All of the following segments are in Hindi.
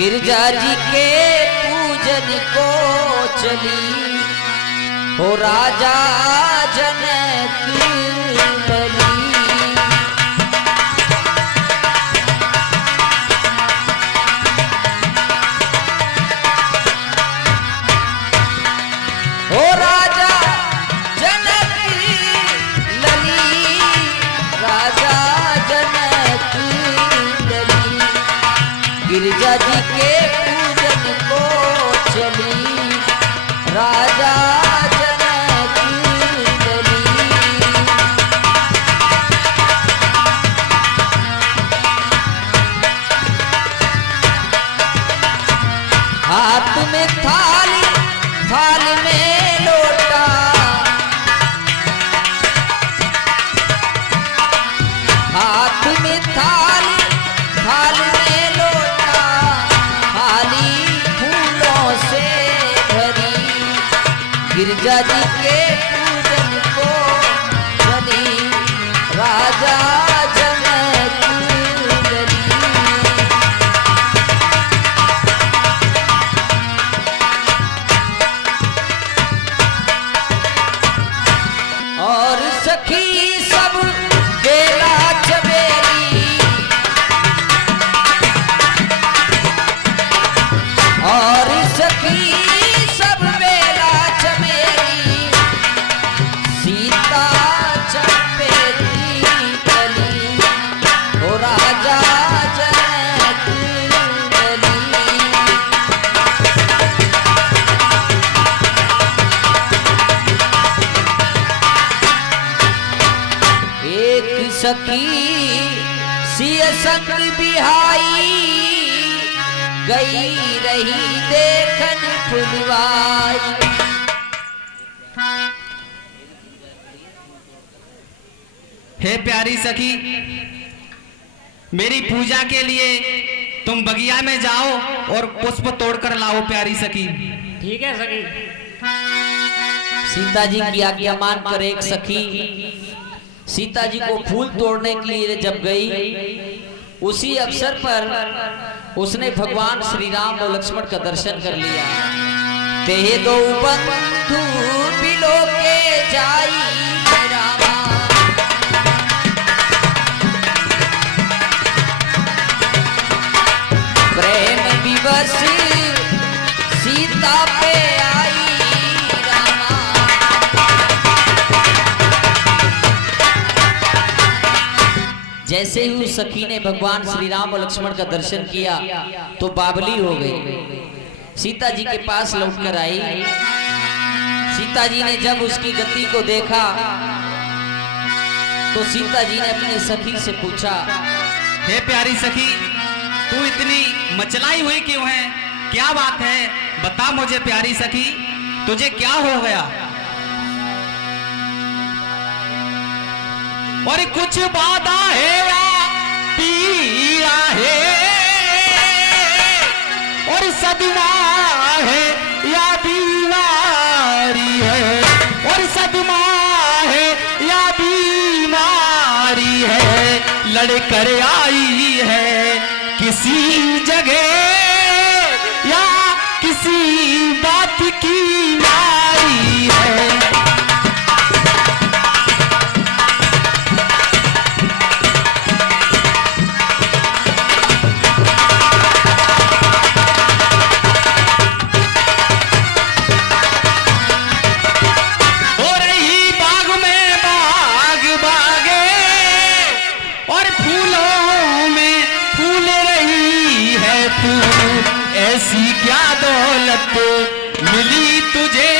गिरजा जी के पूजन को चली हो राजा जनक लली। हो राजा जनक लली, राजा जनक लली, गिरजा जी के पूजन को चली राजा जनक लली। हाथ में थाली, थाली में लोटा, हाथ में थाली, थाली में लोटा, थाली फूलों से भरी गिरजा जी के पूजन को चली राजा जनक लली। और सखी सब बेला चमेली, और सखी सब बेला चमेली, सीता चंपेली कली हो राजा जनक लली। एक सखी सिय संग बिहाई, गई रही देखन फुलवाई। हे प्यारी सखी, मेरी पूजा के लिए तुम बगिया में जाओ और पुष्प तोड़कर लाओ प्यारी सखी। ठीक है सखी। सीता जी की आज्ञा मानकर एक सखी सीता जी को फूल तोड़ने के लिए जब गई, उसी अवसर पर उसने भगवान श्री राम और लक्ष्मण का दर्शन कर लिया। ते दो बंधु बिलो के जाई रामा, प्रेम विवश सीता पे आई रामा। जैसे ही उस सखी ने भगवान श्री राम और लक्ष्मण का दर्शन किया तो बावली हो गई। सीता जी के पास लौटकर आई। सीता जी ने जब उसकी गति को देखा तो सीता जी ने अपने सखी से पूछा, हे प्यारी सखी, तू इतनी मचलाई हुई क्यों है? क्या बात है? बता मुझे प्यारी सखी, तुझे क्या हो गया? और कुछ बाधा है या पीड़ा है, और सदमा है या बीमारी है, और सदमा है या बीमारी है, लड़कर आई है किसी जगह या किसी बात की मारी है। ऐसी क्या दौलत मिली तुझे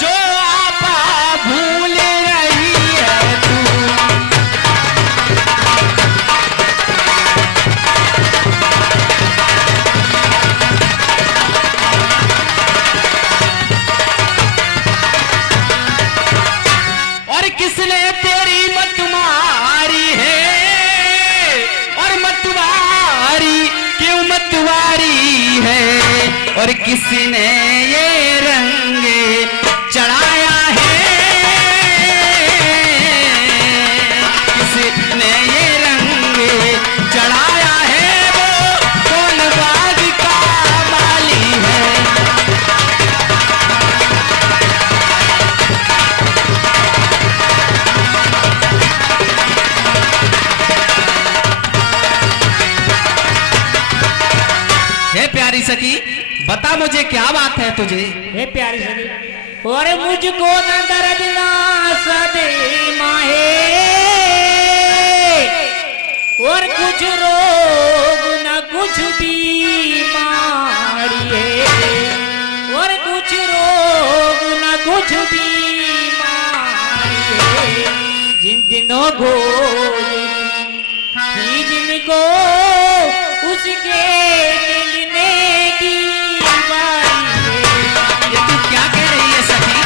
जो आपा भूल रही है तू? और किसने तेरी मत मारी है, और मतवारी क्यों मतवारी है, और किसने ये रंग चढ़ाया है, किसने ये रंग चढ़ाया है, वो कौन बात हे प्यारी सखी बता मुझे क्या बात है तुझे। हे प्यारी सखी और मुझको न दर्द ना सदे माहे और कुछ रोग न कुछ बीमारी है और कुछ रोग न कुछ बीमारी है जिन दिनों को जिनको उसके मिलने की बारी है। ये तू क्या कह रही है सखी।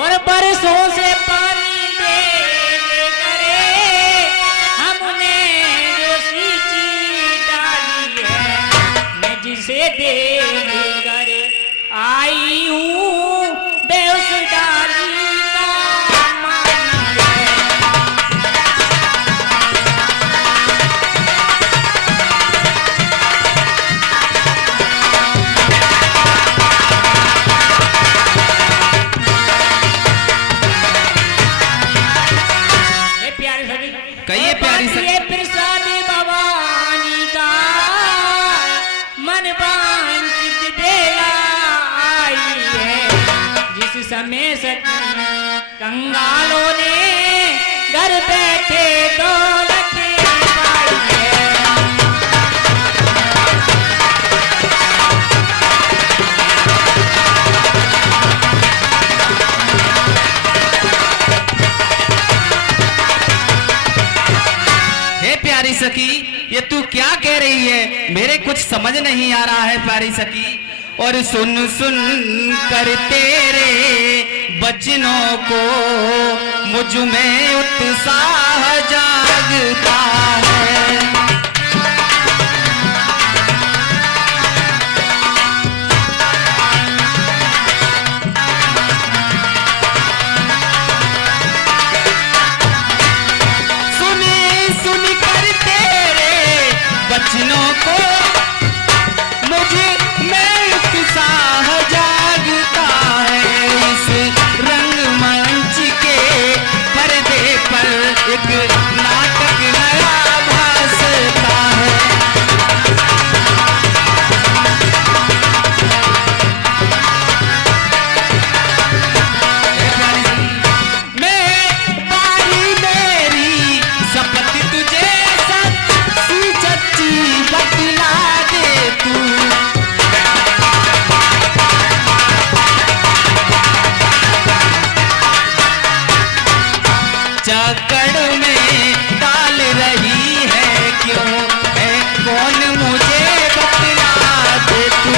और बरसों से पानी दे करे हमने जो सींची डाली है मैं जिसे दे कर आई हूँ बेउस डाली का मान है। हे प्यारी सखी कहिए प्यारी सखी। ये प्रसाद भवानी का मन वांछित बेला आई है जिस समय सखी कंगालों ने घर बैठे दौलत पाई है। हे प्यारी सखी ये तू क्या कह रही है मेरे कुछ समझ नहीं आ रहा है प्यारी सखी। और सुन सुन कर तेरे बचनों को मुझ में उत्साह जागता है। सुनी सुन कर तेरे बचनों को मुझ में उत्साह जागता है। इस रंगमंच के पर्दे पर एक नाटक नया भासता है। मैं बारी मेरी शपथ तुझे सच्ची सच्ची बतला दे तू। चक्कर में डाल रही है क्यों है कौन मुझे बतला दे तू।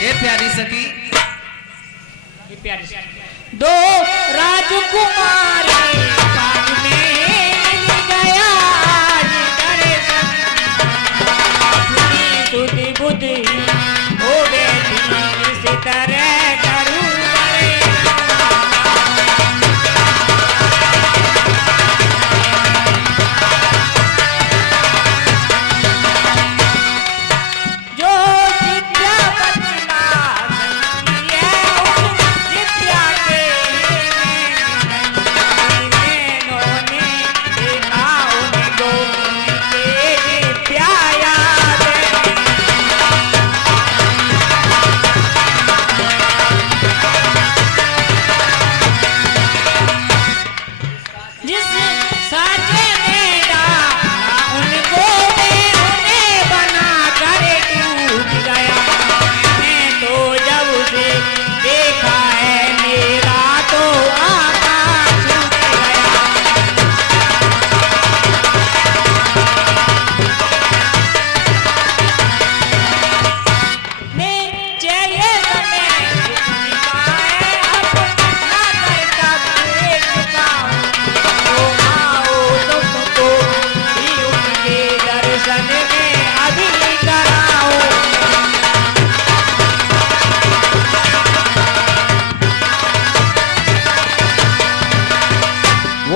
हे प्यारी सखी हे प्यारी सखी दो राजकुमारी बाग में मिल गया करे सुधी बुद्धि हो बैठी इस तरह करूँ जो विद्या बचना सकती है उस विद्या के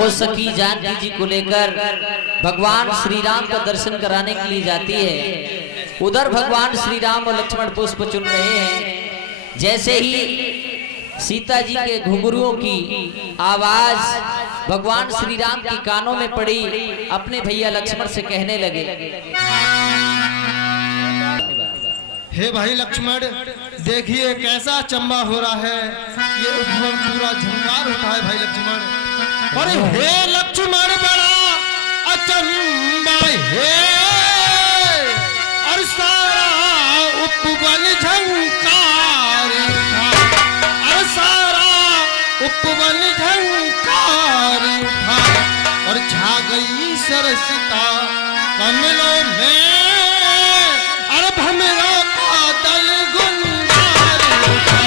वो सखी जानकी जी को लेकर भगवान श्री राम का दर्शन कराने के लिए जाती है। उधर भगवान श्री राम और लक्ष्मण पुष्प चुन रहे हैं। जैसे ही सीता जी के घुंघरुओं की आवाज भगवान श्री राम की कानों में पड़ी, अपने भैया लक्ष्मण से कहने लगे, हे भाई लक्ष्मण, देखिए कैसा चंबा हो रहा है। ये उपवन पूरा झंकार उठा है भाई लक्ष्मण। अरे हे लक्ष्मण, बड़ा अचंबा है और सारा उपवन झंकार उठा, और सारा उपवन झंकार उठा और छा गई सरसिता कमलों में, और भमरा दल गुंजार उठा।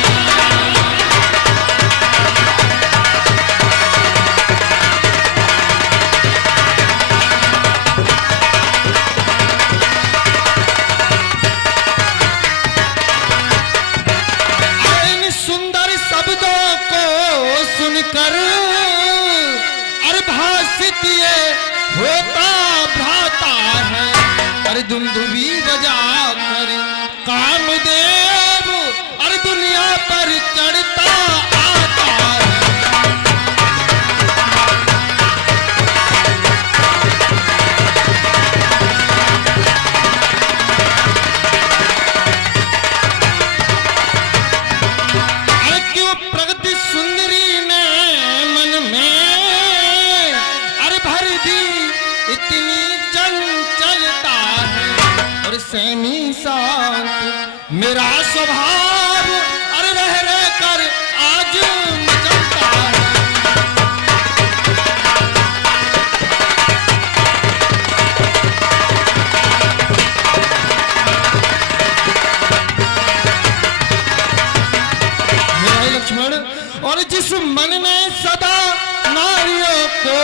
इन सुंदर शब्दों को सुनकर और भाषित ये होता भ्राता है, अरे दुंदुभी बजा कर कामदेव और दुनिया पर चढ़ता आता है। अरे क्यों प्रगति सुंदरी ने मन में अरे भर दी इतनी चंचलता है, और सैमी शांत मेरा स्वभाव अरे रह कर आज मचलता है। मेरा लक्ष्मण, और जिस मन ने सदा नारियों को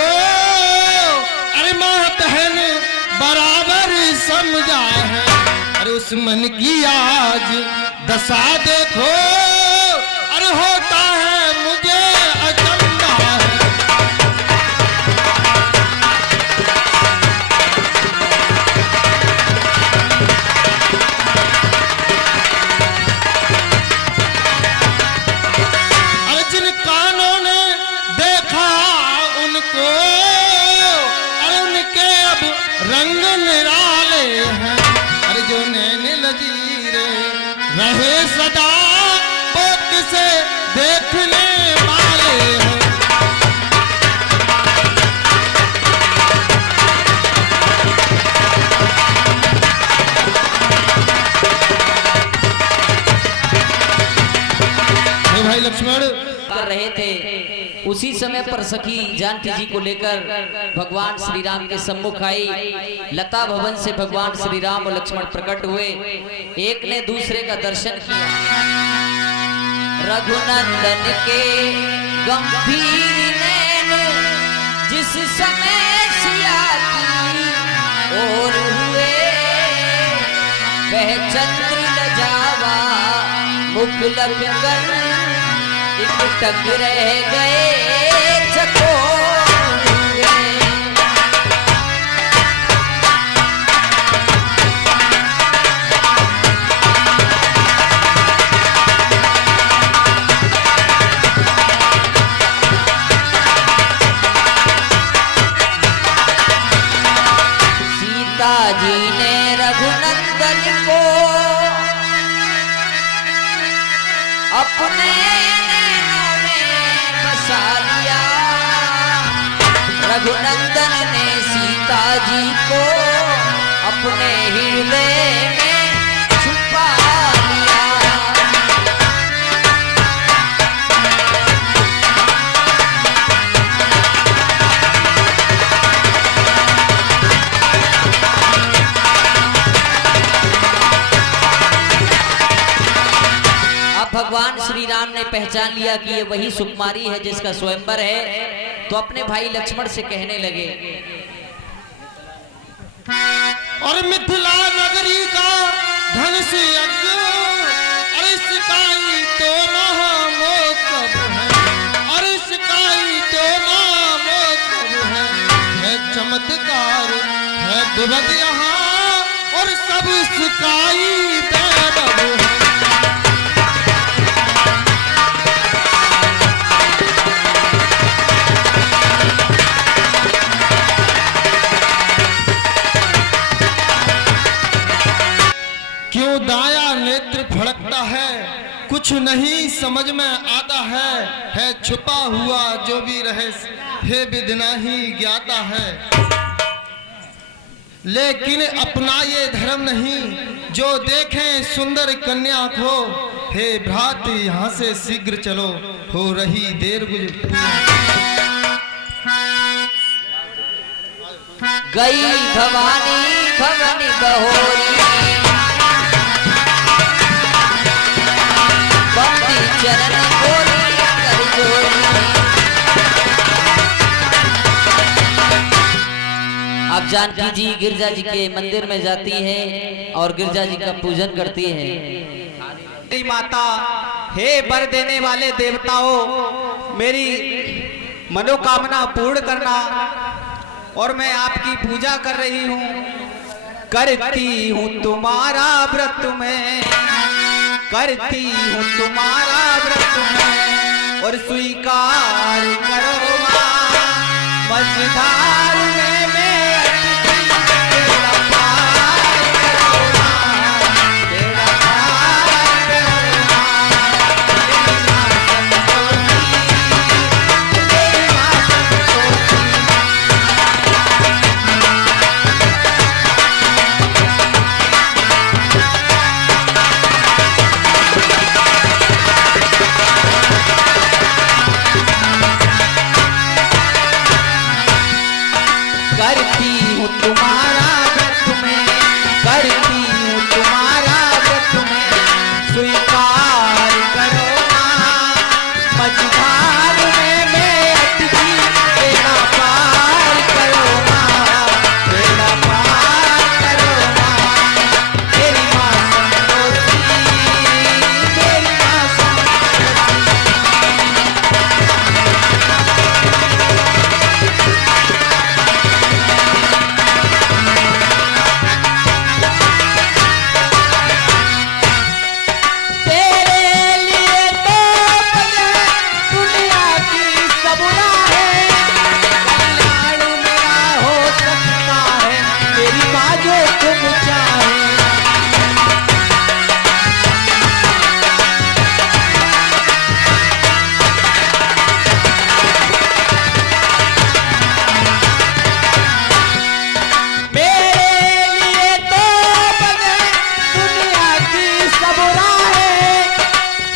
अरे माँ बहन बराबर समझा है, अरे उस मन की आज दशा देखो, अरे होता है मुझे अचंभा है। अरे जिन कानों ने देखा उनको, अरे उनके अब रंग निराले हैं, अरे जो नैन लजीरे रहे सदा वो किसे देखने वाले हैं। हे भाई लक्ष्मण, कर रहे थे, उसी समय पर सखी जानकी जी को लेकर भगवान श्री राम के सम्मुख आई। लता भवन से भगवान श्री राम और लक्ष्मण प्रकट हुए। एक ने दूसरे का दर्शन किया। रघुनंदन के गंभीर नैन जिस समय सिया की ओर हुए, वह चंद्र लजावा मुख लग कर एक टक रह गए चकोर हुए। सीता जी ने रघुनंदन को अपने नैनों में बसा लिया। रघुनंदन ने सीता जी को अपने हृदय में छुपा लिया। भगवान श्री राम ने पहचान लिया कि ये वही सुकुमारी है जिसका स्वयंवर है, तो अपने भाई लक्ष्मण से कहने लगे, और मिथिला नगरी का धनुष यज्ञ अरे सिकाई तो महामोत्सव है, अरे सिकाई तो महामोत्सव चमत्कार है दुबद यहाँ और सब सिकाई बेदब है। क्यों दाया नेत्र फड़कता है कुछ नहीं समझ में आता है छुपा हुआ जो भी रहस्य हे विदना ही ज्ञाता है। लेकिन अपना ये धर्म नहीं जो देखें सुंदर कन्या को, हे भ्रात यहाँ से शीघ्र चलो हो रही देर गई भवानी भवानी बहोरी बंदी चरण बोली कर जोरी। अब जानकी जी गिरजा जी के मंदिर में जाती हैं और गिरजा जी का पूजन करती हैं। मेरी माता, हे वर देने वाले देवताओं, मेरी मनोकामना पूर्ण करना और मैं आपकी पूजा कर रही हूँ। करती हूँ तुम्हारा व्रत में, करती हूँ तुम्हारा व्रत में और स्वीकार करो माँ मझधार में मैं तेरा पार करो माँ, तेरा पार करो माँ। तेरी माँ संतोषी, तेरी माँ संतोषी। करती हूँ तुम्हारा व्रत में, करती हूँ तुम्हारा व्रत में, स्वीकार करो माँ मझधार में मैं अटकी, तेरा पार करो माँ, तेरा पार करो माँ। तेरी माँ संतोषी, तेरी माँ संतोषी।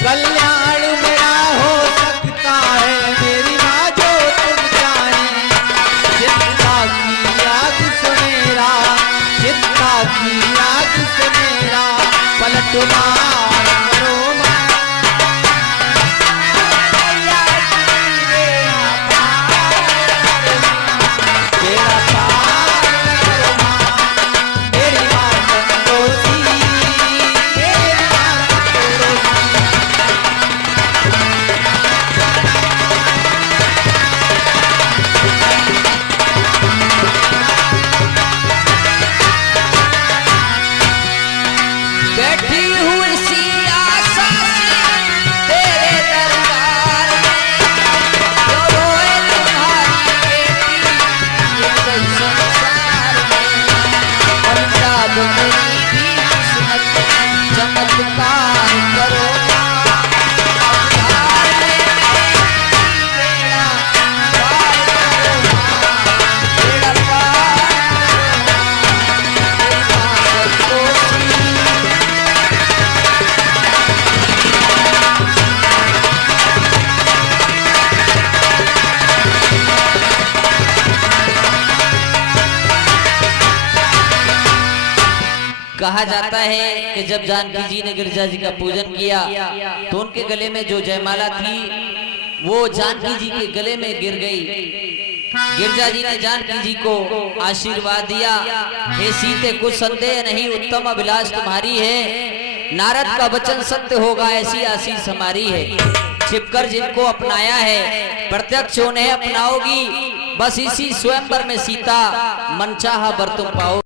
कल्याण मेरा हो सकता है मेरी माँ जो तुम चाहे। चिंता की आग से मेरा, चिंता की आग से मेरा पलटवार करो माँ। तेरा पार करो माँ, तेरी माँ संतोषी, तेरी माँ संतोषी। बैठी हुई सी आशा से तेरे दरबार में, जो रोए तुम्हारी बेटी ये कई संसार में। पलटा दो मेरी भी किस्मत, चमत्कार करो माँ, अवतार में मेरी बेड़ा पार करो माँ, बेड़ा पार करो माँ, तेरी माँ संतोषी। कहा जाता है कि जब जानकी जी ने गिरजा जी का पूजन किया तो उनके गले में जो जयमाला थी वो जानकी जी के गले में गिर गई। गिरजा जी ने जानकी जी को आशीर्वाद दिया, हे सीते कुछ संदेह नहीं, उत्तम अभिलाष तुम्हारी है। नारद का वचन सत्य होगा ऐसी आशीष हमारी है। छिपकर जिनको अपनाया है प्रत्यक्ष उन्हें अपनाओगी। बस इसी स्वयंवर में सीता मनचाहा वर तुम पाओ।